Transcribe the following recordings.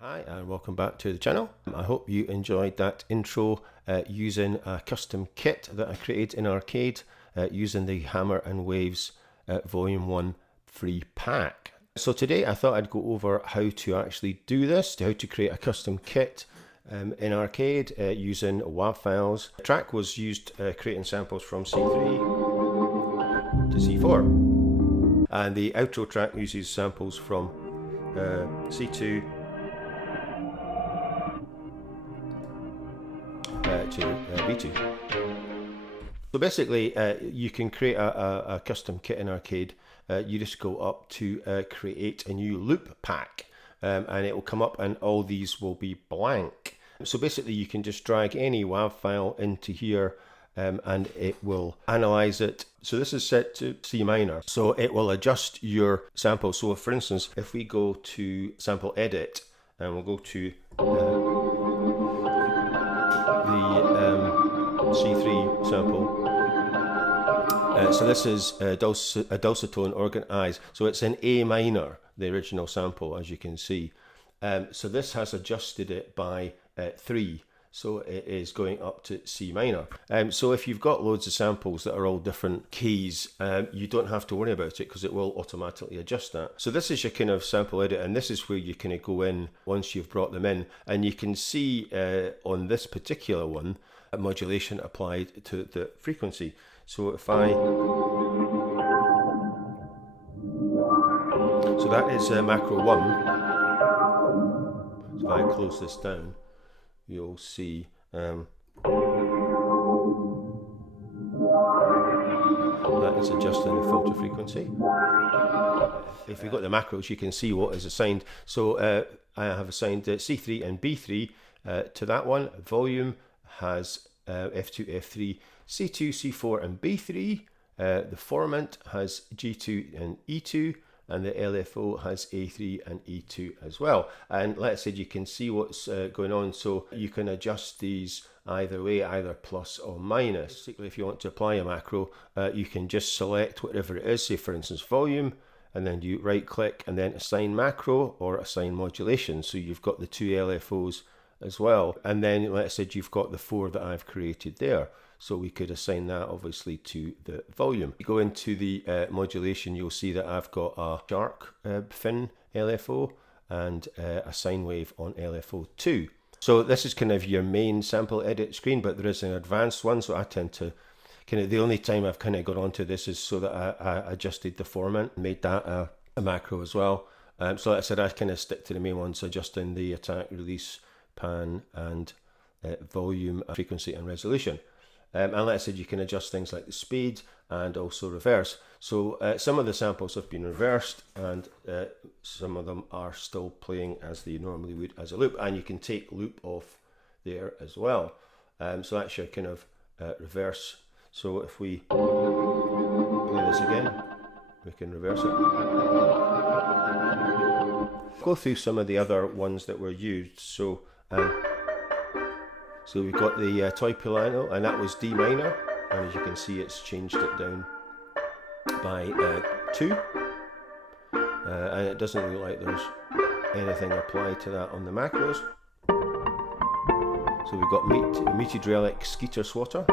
Hi and welcome back to the channel. I hope you enjoyed that intro using a custom kit that I created in Arcade using the Hammer+Waves Volume 1 free pack. So today I thought I'd go over how to actually do this, how to create a custom kit in Arcade using WAV files. The track was used creating samples from C3 to C4, and the outro track uses samples from C2 to B2. So basically you can create a custom kit in Arcade. You just go up to create a new loop pack and it will come up and all these will be blank. So basically you can just drag any WAV file into here and it will analyze it. So this is set to C minor, so it will adjust your sample. So for instance, if we go to sample edit and we'll go to the C3 sample. So this is a dulcitone organized. So it's in A minor, the original sample, as you can see. So this has adjusted it by 3. So it is going up to C minor. So if you've got loads of samples that are all different keys, you don't have to worry about it because it will automatically adjust that. So this is your kind of sample edit, and this is where you kind of go in once you've brought them in. And you can see on this particular one, a modulation applied to the frequency. So if I... So that is macro 1. So if I close this down, you'll see that is adjusting the filter frequency. If you've got the macros, you can see what is assigned. So I have assigned C3 and B3 to that one. Volume has F2, F3, C2, C4 and B3. The formant has G2 and E2. And the LFO has A3 and E2 as well. And like I said, you can see what's going on. So you can adjust these either way, either plus or minus. Basically, if you want to apply a macro, you can just select whatever it is. Say, for instance, volume, and then you right click and then assign macro or assign modulation. So you've got the 2 LFOs as well. And then, like I said, you've got the 4 that I've created there. So we could assign that obviously to the volume. You go into the modulation, you'll see that I've got a shark fin LFO and a sine wave on LFO2. So this is kind of your main sample edit screen, but there is an advanced one. So I tend to kind of, the only time I've kind of got onto this is so that I adjusted the formant, made that a macro as well. So like I said, I kind of stick to the main ones, adjusting the attack, release, pan, and volume, frequency, and resolution. And like I said, you can adjust things like the speed and also reverse. So some of the samples have been reversed and some of them are still playing as they normally would as a loop. And you can take loop off there as well. So that's your kind of reverse. So if we play this again, we can reverse it. Go through some of the other ones that were used. So we've got the toy piano, and that was D minor, and as you can see it's changed it down by 2, and it doesn't look like there's anything applied to that on the macros. So we've got Meteorelic Skeeter Swatter,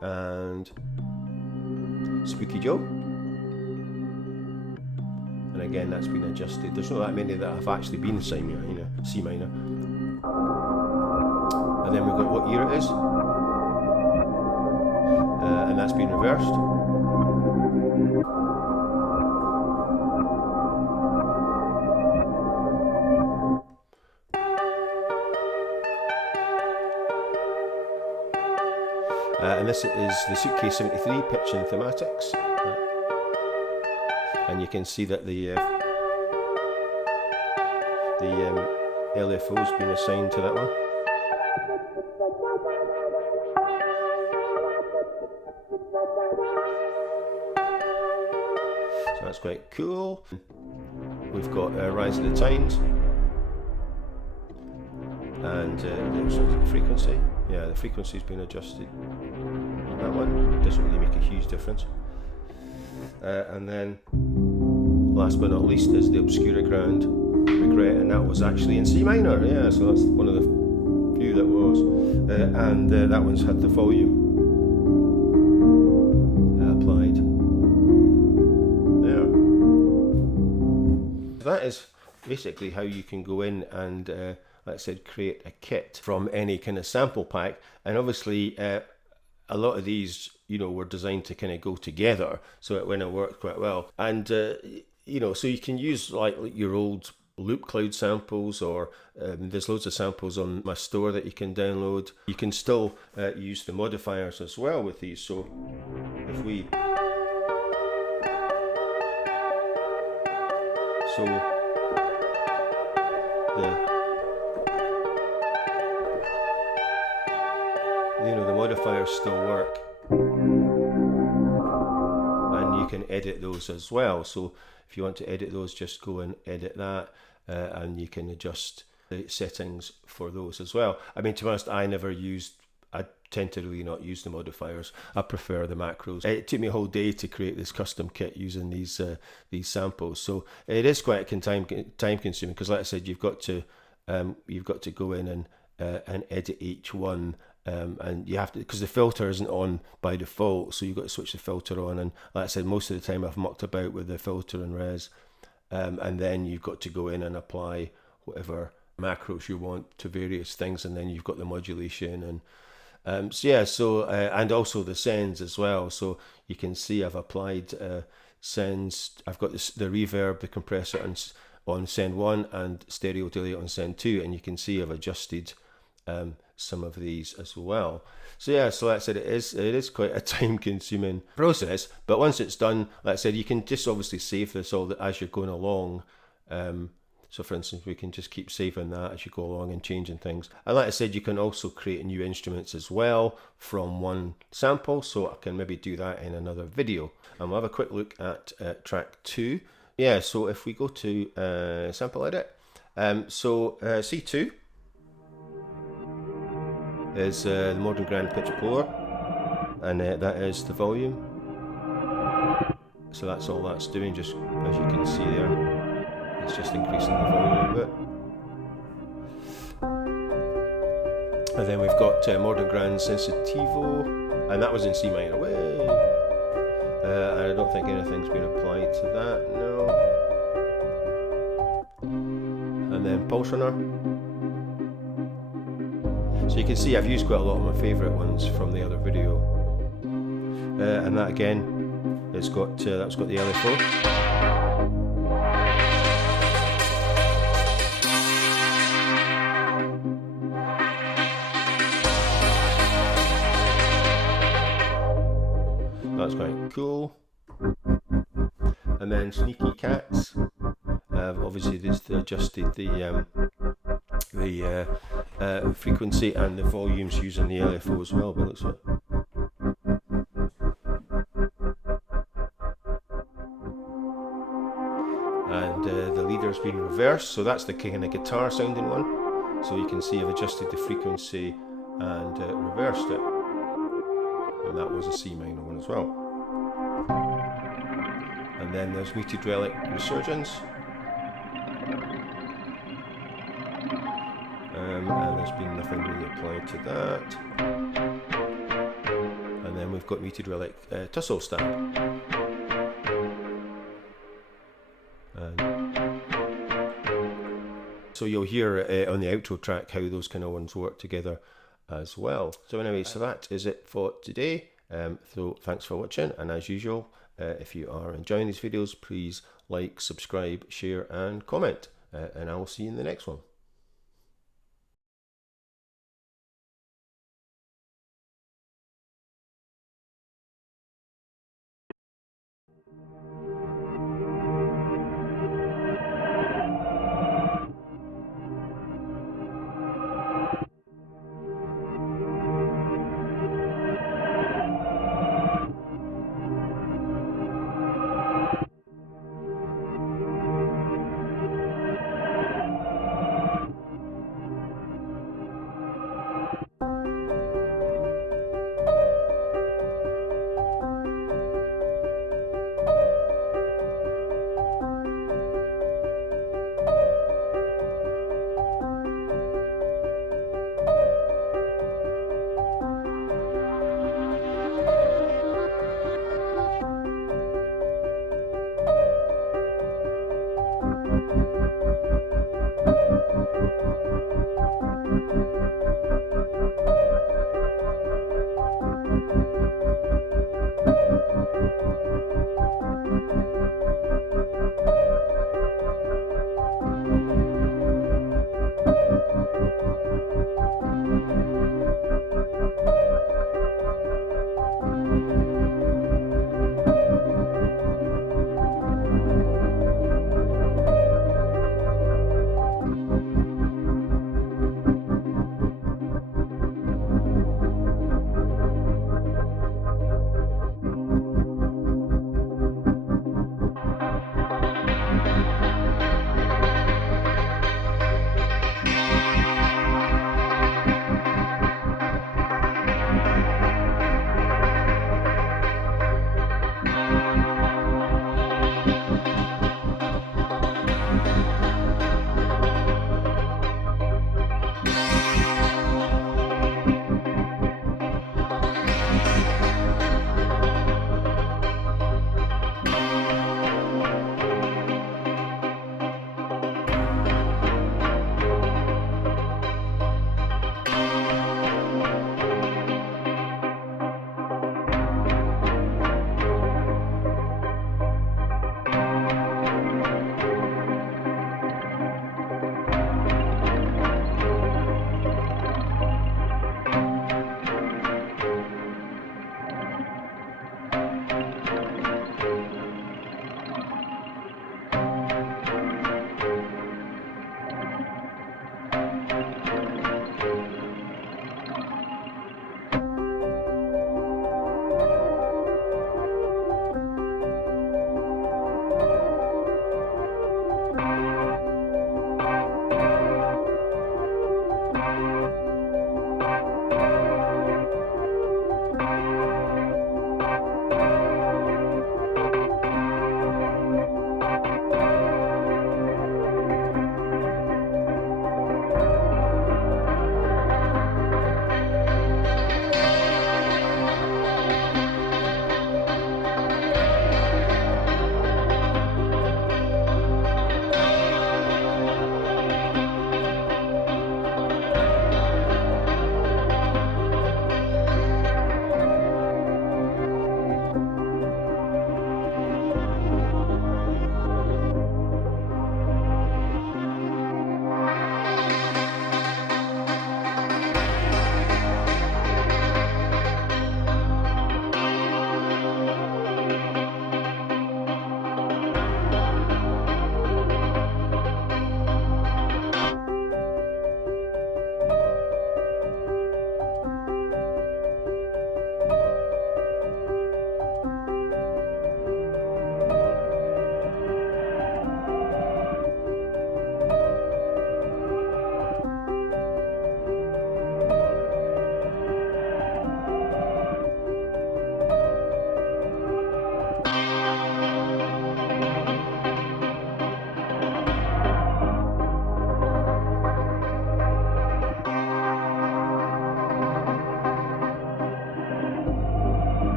and Spooky Joe. And again, that's been adjusted. There's not that many that have actually been C minor, C minor. And then we've got what year it is, and that's been reversed. And this is the Suitcase 73 pitch and thematics. And you can see that the LFO has been assigned to that one. So that's quite cool. We've got Rise of the Times and the frequency. Yeah, the frequency's been adjusted on that one. It doesn't really make a huge difference. And then last but not least is the Obscura Grand Regret, and that was actually in C minor. Yeah, so that's one of the few that was, and that one's had the volume applied there. That is basically how you can go in and like I said, create a kit from any kind of sample pack. And obviously a lot of these, you know, were designed to kind of go together, so it went and worked quite well. And you know, so you can use like your old loop cloud samples, or there's loads of samples on my store that you can download. You can still use the modifiers as well with these. So if we the modifiers still work, and you can edit those as well. So if you want to edit those, just go and edit that, and you can adjust the settings for those as well. I mean, to be honest, I tend to really not use the modifiers. I prefer the macros. It took me a whole day to create this custom kit using these samples, so it is quite time consuming, because like I said, you've got to go in and edit each one. And you have to, because the filter isn't on by default, so you've got to switch the filter on. And like I said, most of the time I've mucked about with the filter and res, and then you've got to go in and apply whatever macros you want to various things, and then you've got the modulation and and also the sends as well. So you can see I've applied sends. I've got the reverb, the compressor on send 1 and stereo delay on send 2, and you can see I've adjusted some of these as well. So yeah, so like I said, it is quite a time-consuming process, but once it's done, like I said, you can just obviously save this all as you're going along. So for instance, we can just keep saving that as you go along and changing things. And like I said, you can also create new instruments as well from one sample, so I can maybe do that in another video. And we'll have a quick look at track 2. Yeah, so if we go to sample edit, C2 is the Modern Grand Pitch Puller, and that is the volume. So that's all that's doing, just as you can see there. It's just increasing the volume a bit. And then we've got Modern Grand Sensitivo, and that was in C minor. I don't think anything's been applied to that, no. And then Pulse Runner. So you can see I've used quite a lot of my favourite ones from the other video, and that again, that's got the LFO. That's quite cool. And then Sneaky Cats. Obviously, just adjusted the frequency and the volumes using the LFO as well, but looks like. And the leader's been reversed, so that's the kind of guitar sounding one. So you can see I've adjusted the frequency and reversed it. And that was a C minor one as well. And then there's Muted Relic Resurgence. And there's been nothing really applied to that. And then we've got Muted Relic Tussle Stab. So you'll hear on the outro track how those kind of ones work together as well. So anyway, so that is it for today. So thanks for watching, and as usual, if you are enjoying these videos, please like, subscribe, share and comment, and I will see you in the next one.